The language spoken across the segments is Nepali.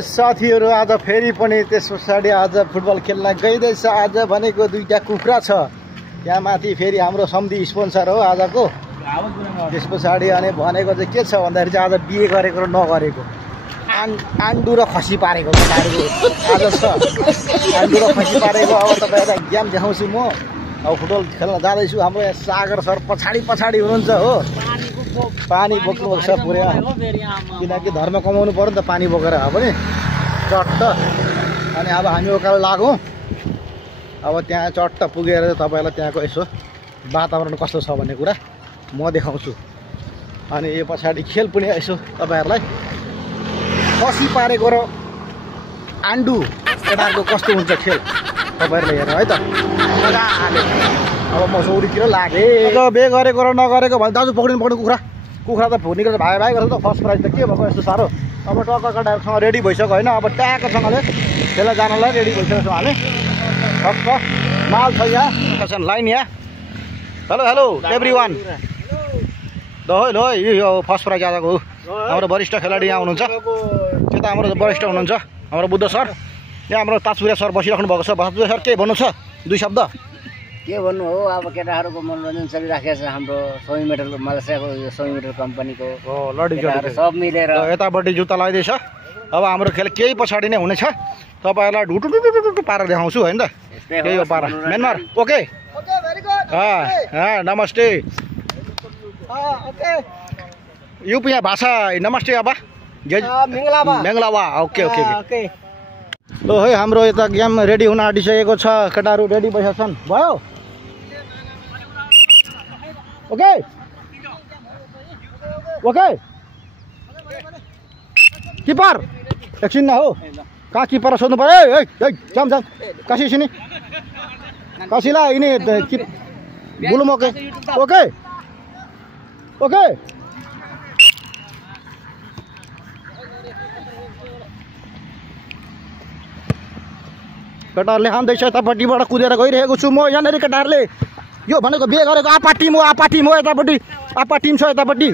साथीहरु आज फेरि पनि त्यस पछाडि आज फुटबल खेल्न गइदैछ। आज भनेको दुईटा कुखुरा छ यहाँ माथि। फेरि हाम्रो सम्धि स्पोन्सर हो आजको। त्यस पछाडि अनि भनेको चाहिँ के छ भन्दाखेरि चाहिँ आज बिहे गरेको र नगरेको आन्डु र खसी पारेको आज छ। आन्डु र खसी पारेको। अब तपाईहरुलाई गेम देखाउँछु म। अब फुटबल खेल्न जाँदैछु। हाम्रो यहाँ सागर सर पछाडि हुनुहुन्छ हो। पानी बोक्नु पर्छ पुरा किनकि धर्म कमाउनु पर्यो नि त पानी बोकेर हो पनि चट्ट। अनि अब हामी उकालो लागौँ। अब त्यहाँ चट्ट पुगेर तपाईहरुलाई त्यहाँको यसो वातावरण कस्तो छ भन्ने कुरा म देखाउँछु। अनि यो पछाडि खेल पनि यसो तपाईहरुलाई खसी पारेको र आन्डु केटाको कस्तो हुन्छ खेल तपाईहरुले हेर्नु है त। अब म सौरीतिर लागे बे गरेको र नगरेको भने दाजु पक्रिनु कुखुरा त निक्लेर भाइ गर्छ त। फर्स्ट प्राइज त के भएको यस्तो साह्रो। अब टक्क केटाहरूसँग रेडी भइसक्यो होइन। अब ट्याकसँगले खेल्न जानलाई रेडी भइसकेको छौँ हामी। टक्क माल छ यहाँ लाइन यहाँ। Hello every one. ल यो फर्स्ट प्राइज आजको हो। हाम्रो वरिष्ठ खेलाडी यहाँ हुनुहुन्छ। त्यता हाम्रो वरिष्ठ हुनुहुन्छ हाम्रो बुद्ध सर। यहाँ हाम्रो ताजपुरिया सर बसिराख्नु भएको छ। ताजपुरिया सर के भन्नु छ दुई शब्द? के भन्नु हो अब केटाहरूको मनोरञ्जन चलिराखेको छ। हाम्रो 100 मिटर मलेसियाको यो 100 मिटर कम्पनीको सब मिलेर यतापट्टि जुत्ता लगाइदिएछ। अब हाम्रो खेल केही पछाडि नै हुनेछ। तपाईहरुलाई ढुटु पारेर देखाउँछु होइन त। त्यही हो पारा म्यानमार। ओके नमस्ते युपी यहाँ भाषा नमस्ते अब मेङ्गलावा। ओके ल है हाम्रो यता गेम रेडी हुन आँटिसकेको छ। केटाहरू रेडी भइसकेका छन्। भयो ओके किपर एकछिन न हो कहाँ किपर सोध्नु पर्यो। जाम कसी सिनी कसीलाई यिनी बुलुम। ओके केटाहरूले हान्दैछ। यतापट्टिबाट कुदेर गइरहेको छु म। यहाँनिर केटाहरूले यो भनेको बिहे गरेको आपा टिम हो। यतापट्टि आपा टिम छ। यतापट्टि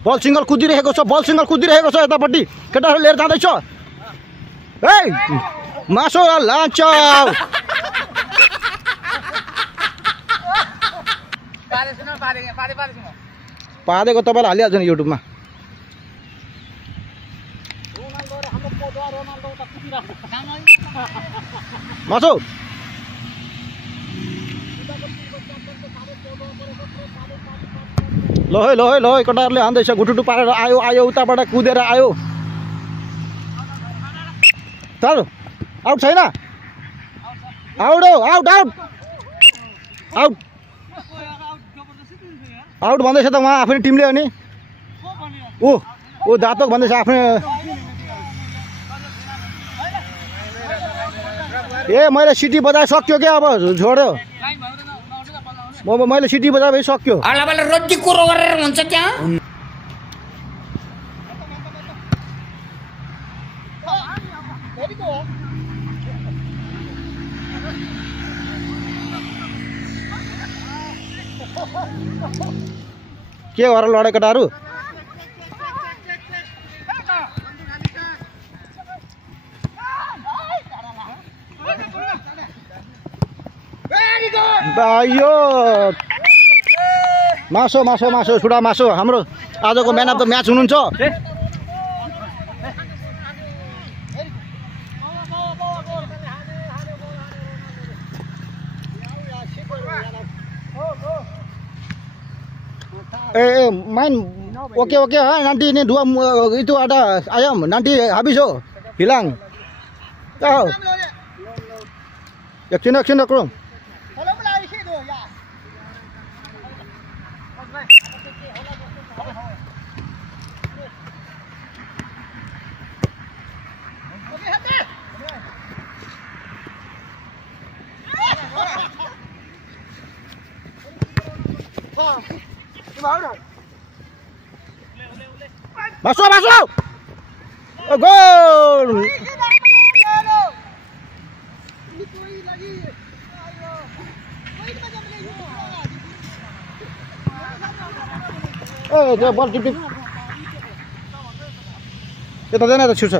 बल सिङ्गल कुदिरहेको छ। यतापट्टि केटाहरू लिएर जाँदैछ। ए मासो लान्छ पादेको तपाईँलाई हालिहाल्छु नि युट्युबमा। मासु ल है केटाहरूले हान्दैछ। घुटुटु पारेर आयो उताबाट कुदेर आयो। चल आउट छैन। आउट भन्दैछ त उहाँ आफ्नै टिमले। अनि ओ दातोक भन्दैछ आफ्नै। ए मैले सिटी बजाए सक्यो क्या। अब छोड्यो मैले सिटी बजाए सक्यो। रोटी कुरो गरेर हुन्छ त्यहाँ। के गरेर लडे केटाहरू? यो मासो छुडा मासो हाम्रो आजको म्यान अफ द म्याच हुनुहुन्छ। ए main oke ha nanti ini dua itu ada ayam nanti habis oh hilang. Tahu. Ya kena kurang. Masuk. Gol. Dia bal tipik. यता जान यता छिर्छ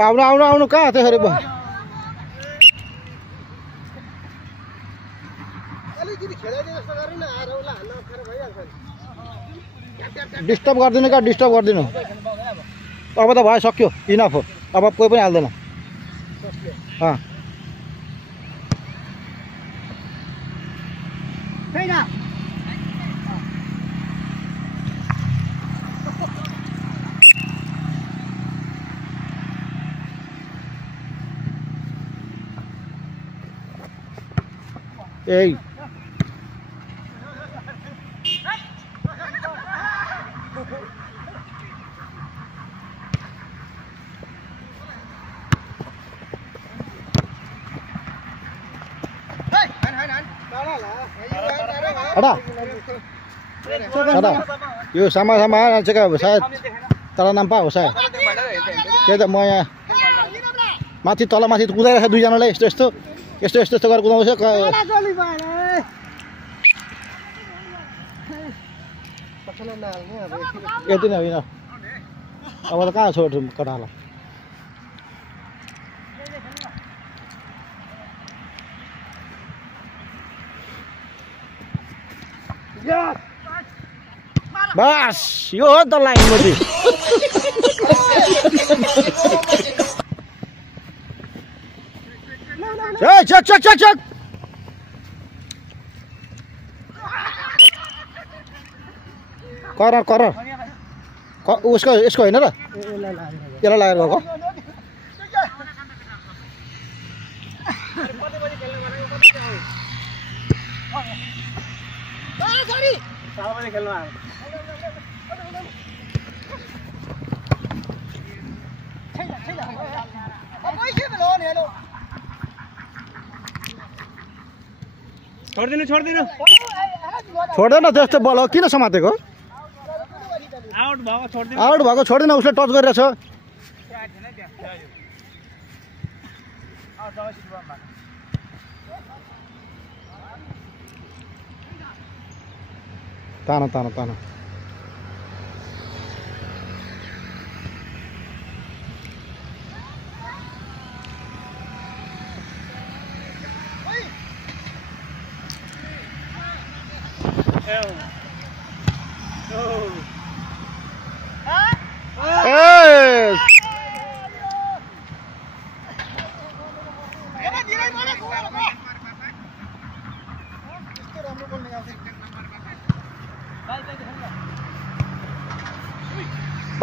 आउनु आउनु आउनु कहाँ त्यसरी डिस्टर्ब गर्दिनु क्या डिस्टर्ब गर्दिनु अब त भयो सक्यो इनफ हो अब कोही पनि हाल्दैन ए यो sama cakap saya tala nampak saya त म यहाँ माथि तल माथि कुदाइरहेको छ दुईजनालाई यस्तो गरेर कुदाउँछ यति नै होइन अब त कहाँ छोड्छु कटाला बस यो हो त लाइन मध्ये चक कर उसको यसको होइन र यसलाई लागेर गएको छोड्दैन त्यस्तो बल हो किन समातेको आउट भएको छोड्दैन उसले टच गरिरहेछ तान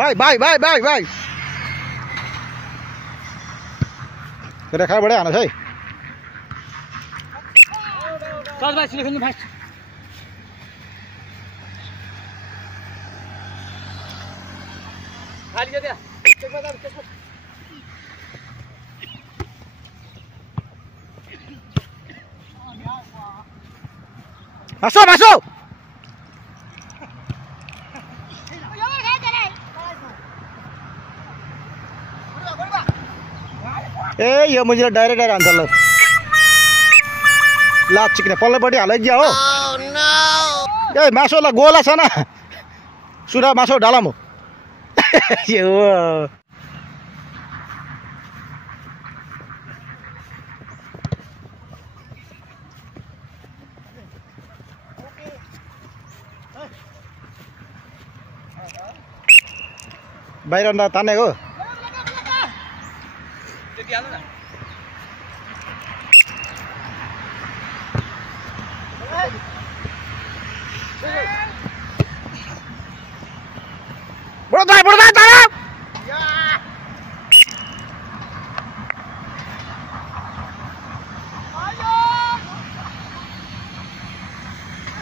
भाई रेखा बड़े आना है masuk यो मुझे डाइरेक्ट हान्छ ल लात चिक्ने पल्लोपट्टि हालिदिया हो ए मासु ल गोला छ न सुरा मासु डालाम हो बाहिर तानेको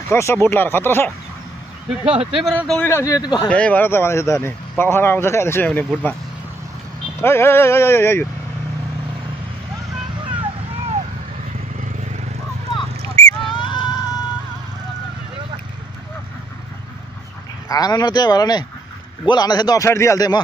कसो बुट लाएर खतरा छ त्यही भएर दौडिरहेको छु यतिको त्यही भएर त भनेको त नि पावर आउँछ क्या त्यसो भने बुटमा हान न त्यही भएर नै गोल हान्दा त अफसाइड दिइहाल्थेँ म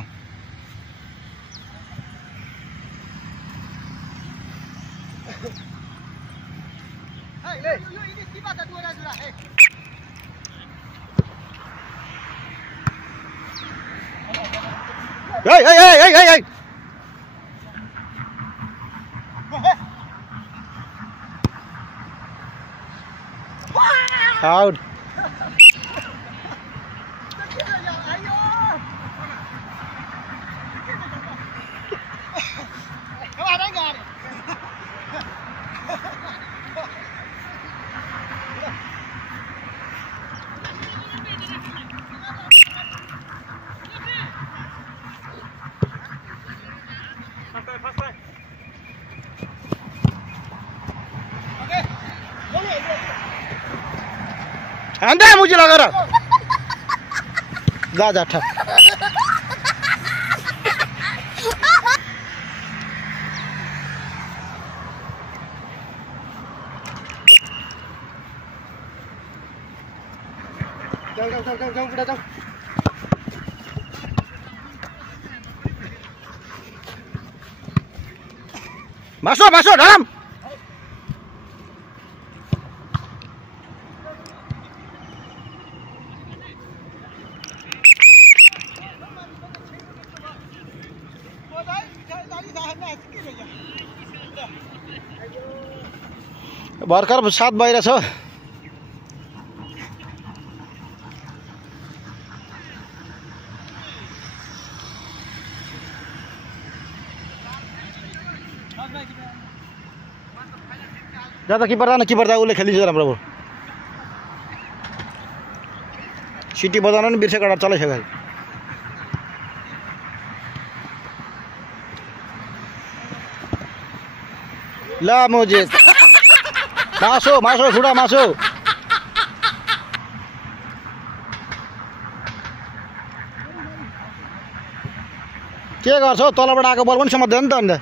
Out. Anda मुझे लगा रहा जा जा ठा जाऊ बेटा जाऊ masuk masuk dalam भर्खर 7 बाहिर छ ज्यादा किपर दा उसले खेलिन्छ राम्रो भयो सिटी बजाउन नि बिर्सेको एउटा चलाइसक्यो ला मुझे मासो मासो छुडा मासो के गर्छौ तलबाट आएको बल पनि समात्दैन नि त अन्त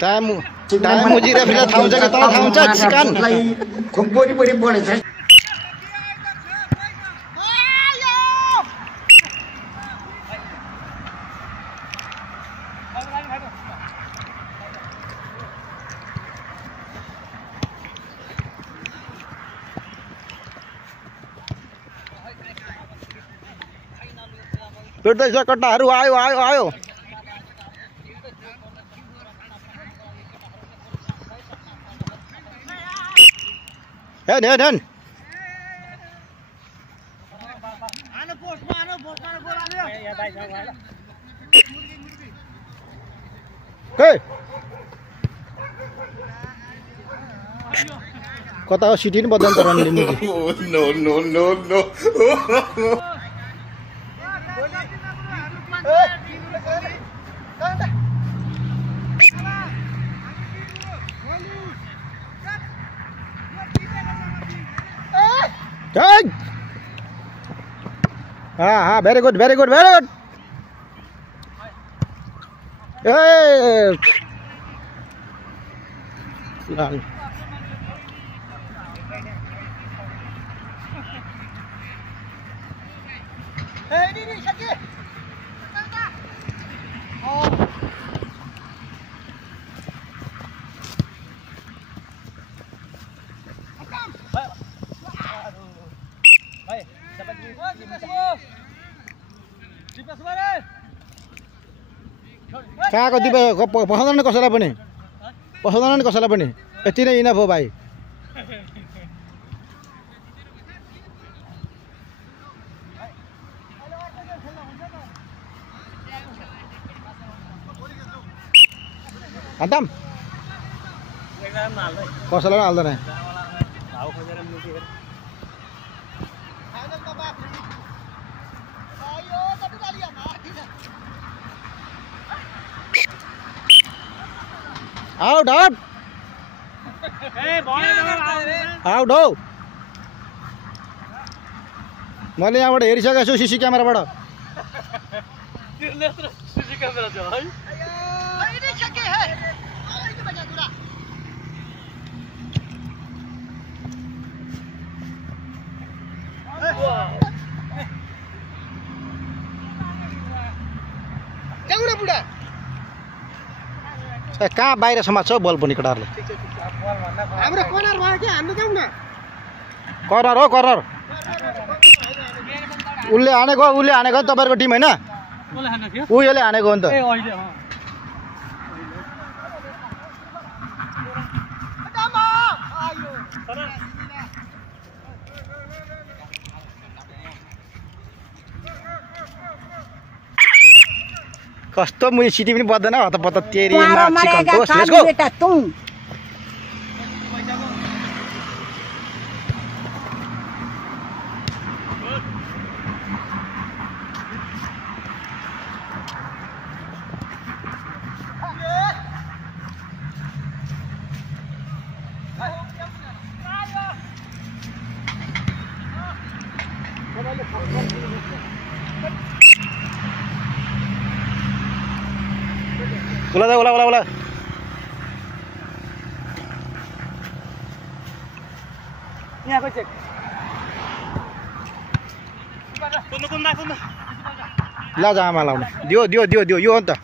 टाइम मुझी रेफ्रीलाई थाहा हुन्छ कि तँलाई थाहा हुन्छ चिकन खुम्पोरी परि परेछ भेट्दैछ कट्टाहरू आयो आयो आयो हेन हेन हेन कता हो सिटी नि बदल्नु पर्ने नो नो नो नो हाँ very good very good very good लाल कहाँको दिप पसाउँदैन कसैलाई पनि यति नै इनफ हो भाइ अन्त कसैलाई पनि हाल्दैन आउट हो मैले यहाँबाट हेरिसकेको छु सिसी क्यामेराबाट कहाँ बाहिर समात्छ बल पनि केटाहरूले हाम्रो कर्नर भयो कि हाम्रो जाउँ न कर्नर हो कर्नर उसले हानेको तपाईँको टिम होइन ऊ यसले हानेको हो नि त कस्तो मुझे सिटी पनि बज्दैन हतपत तेरी उला यहाँ चेक ला जा आमा लाउनु दियो यो हो नि त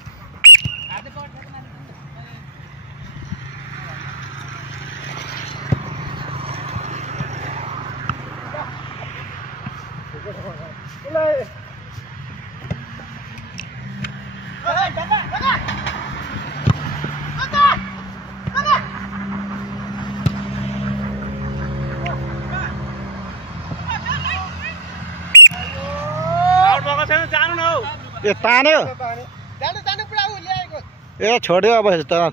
ए तान्यो ए छोड्यो अब त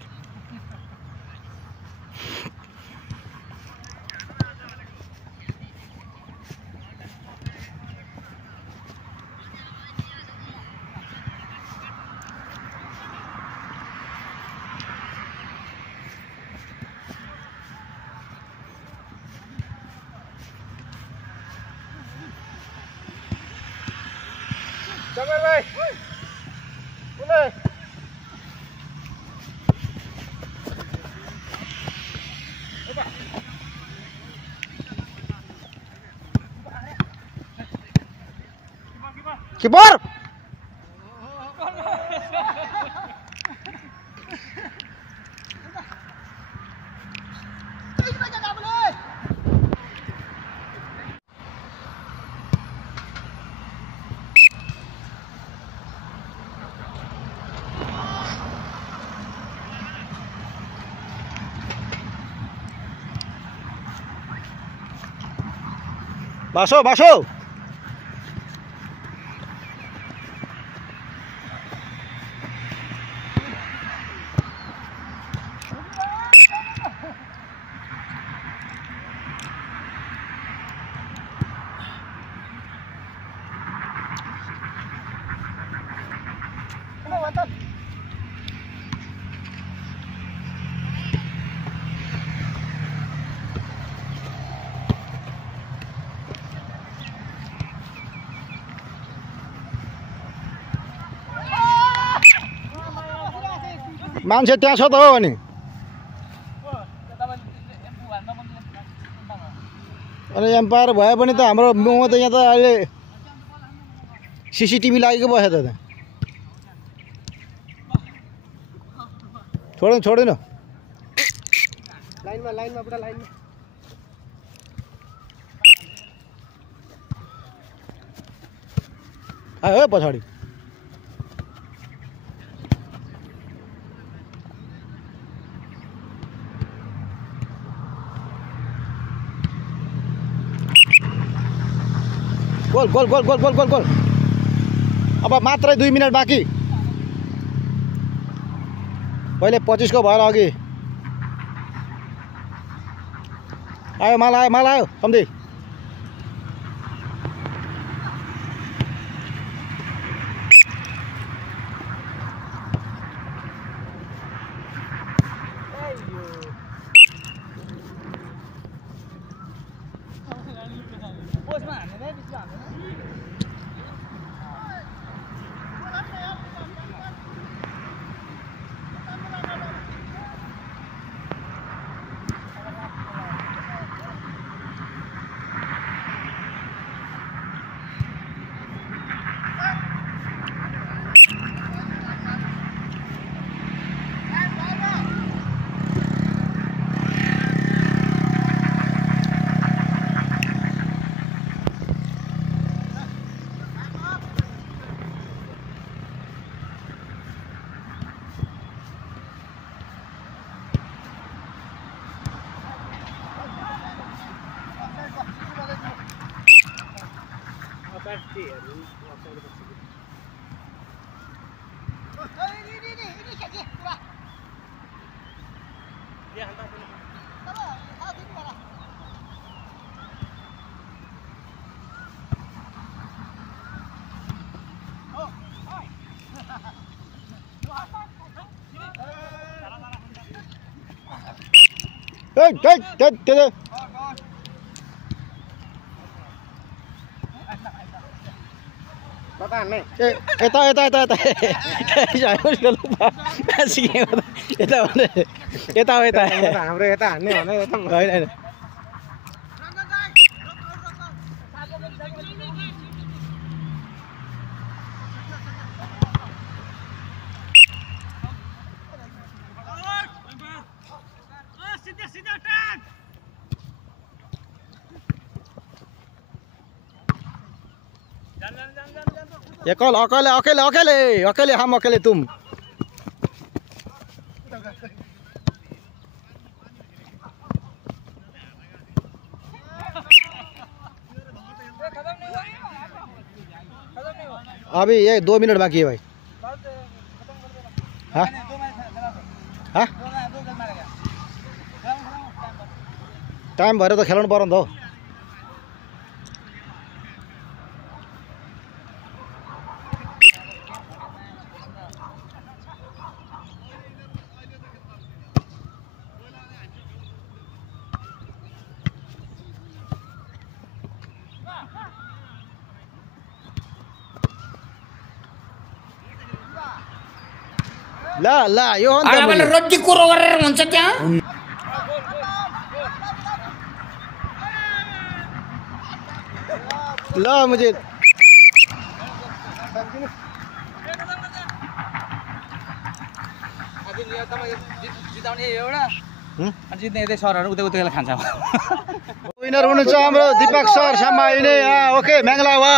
किपर बासो मान्छे त्यहाँ छ त हो अनि एम्पायर भए पनि त हाम्रो म त यहाँ त अहिले सीसीटीभी लागेको बस्यो त छोडेन लाइनमा पुरा लाइनमा आयो पछाडि goal goal goal goal goal goal goal अब मात्रै 2 मिनेट बाँकी पहिले 25 को भएर अघि आयो माल आयो सम्धी यता हाम्रो यता हान्ने भने होइन अकेले हम अकेले तुम अभी ये 2 मिनट बाकी है भाई हाँ हाँ टाइम भएर त खेलाउनु पर्यो नि त ला यो रोटी कुरो गरेर हुन्छ त्यहाँ ला मुझे जित्ने यतै सरहरू उतै उतै खान्छ विनर हुनुहुन्छ हाम्रो दीपक सर सम्माइने ओके मेंगलावा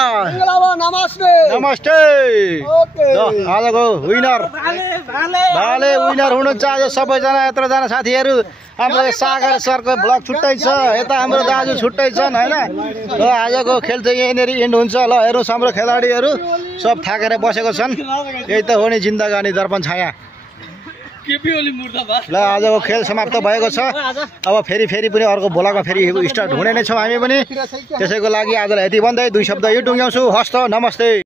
नमस्ते आजको विनर भाले विनर हुनुहुन्छ आज सबैजना यत्रजना साथीहरू हाम्रो सागर सरको ब्लग छुट्टै छ यता हाम्रो दाजु छुट्टै छन् हैन ल आजको खेल चाहिँ यहीँनेरि एन्ड हुन्छ ल हेर्नुस् हाम्रो खेलाडीहरू सब थाकेर बसेको छन् यही त हो नि जिन्दगानी दर्पण छाया ल आजको खेल समाप्त भएको छ अब फेरि पनि अर्को भोलामा फेरि स्टार्ट हुने नै छौँ हामी पनि त्यसैको लागि आजलाई यति भन्दै 2 शब्द यो टुङ्ग्याउँछु हस्त नमस्ते।